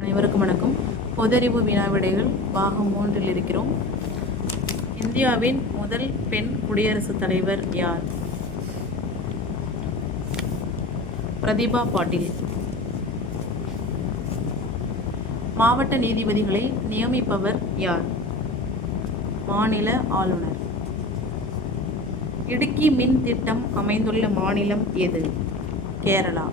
அனைவருக்கும் வணக்கம். பொதறிவு வினாவிடைகள் பாகம் மூன்றில் இருக்கிறோம். இந்தியாவின் முதல் பெண் குடியரசுத் தலைவர் யார்? பிரதிபா பாட்டீல். மாவட்ட நீதிபதிகளை நியமிப்பவர் யார்? மாநில ஆளுநர். இடுக்கி மின் திட்டம் அமைந்துள்ள மாநிலம் எது? கேரளா.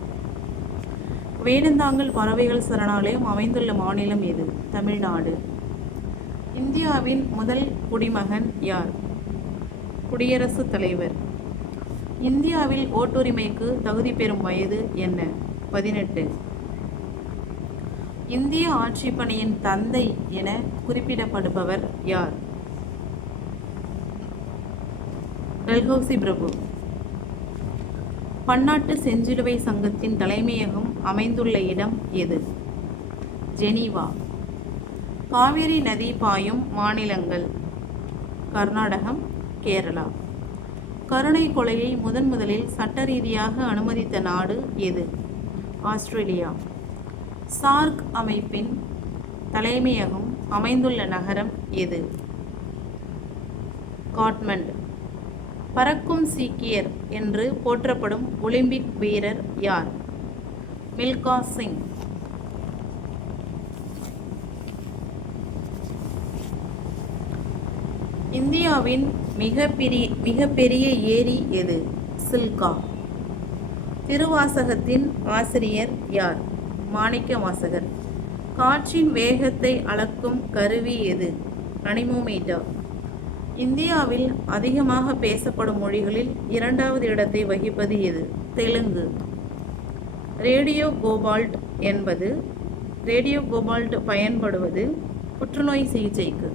வேடந்தாங்கல் பறவைகள் சரணாலயம் அமைந்துள்ள மாநிலம் எது? தமிழ்நாடு. இந்தியாவின் முதல் குடிமகன் யார்? குடியரசுத் தலைவர். இந்தியாவில் ஓட்டுரிமைக்கு தகுதி பெறும் வயது என்ன? பதினெட்டு. இந்திய ஆட்சிப் பணியின் தந்தை என குறிப்பிடப்படுபவர் யார்? டல்ஹௌசி பிரபு. பன்னாட்டு செஞ்சிலுவை சங்கத்தின் தலைமையகம் அமைந்துள்ள இடம் எது? ஜெனீவா. காவிரி நதி பாயும் மாநிலங்கள் கர்நாடகம் கேரளா. கருணை கொலையை முதன் முதலில் சட்ட ரீதியாக அனுமதித்த நாடு எது? ஆஸ்திரேலியா. சார்க் அமைப்பின் தலைமையகம் அமைந்துள்ள நகரம் எது? காட்மண்ட். பறக்கும் சீக்கியர் என்று போற்றப்படும் ஒலிம்பிக் வீரர் யார்? மில்கா சிங். இந்தியாவின் மிகப்பெரிய மிகப்பெரிய ஏரி எது? சில்கா. திருவாசகத்தின் ஆசிரியர் யார்? மாணிக்க வாசகர். காற்றின் வேகத்தை அளக்கும் கருவி எது? அனிமோமீட்டர். இந்தியாவில் அதிகமாக பேசப்படும் மொழிகளில் இரண்டாவது இடத்தை வகிப்பது எது? தெலுங்கு. ரேடியோ கோபால்ட் என்பது ரேடியோ கோபால்ட் பயன்படுவது புற்றுநோய் சிகிச்சைக்கு.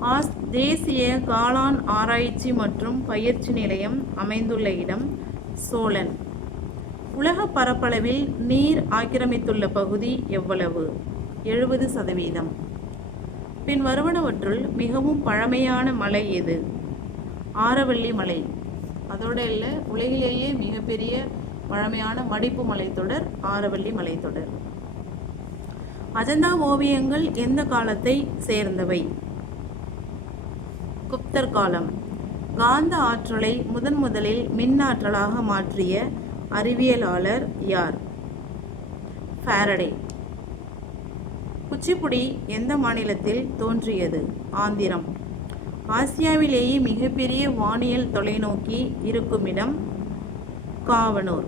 ஆஸ் தேசிய காளான் ஆராய்ச்சி மற்றும் பயிற்சி நிலையம் அமைந்துள்ள இடம் சோழன். உலக பரப்பளவில் நீர் ஆக்கிரமித்துள்ள பகுதி எவ்வளவு? எழுபது சதவீதம். பின் வருவனவற்றுள் மிகவும் பழமையான மலை எது? ஆரவள்ளி மலை. அதோடு இல்லை உலகிலேயே மிகப்பெரிய பழமையான மடிப்பு மலைத்தொடர் ஆரவள்ளி மலைத்தொடர். அஜந்தா ஓவியங்கள் எந்த காலத்தை சேர்ந்தவை? குப்தர் காலம். காந்த ஆற்றலை முதன் முதலில் மின்னாற்றலாக மாற்றிய அறிவியலாளர் யார்? ஃபேரடே. குச்சிப்புடி எந்த மாநிலத்தில் தோன்றியது? ஆந்திரம். ஆசியாவிலேயே மிகப்பெரிய வானியல் தொலைநோக்கி இருக்குமிடம் காவனூர்.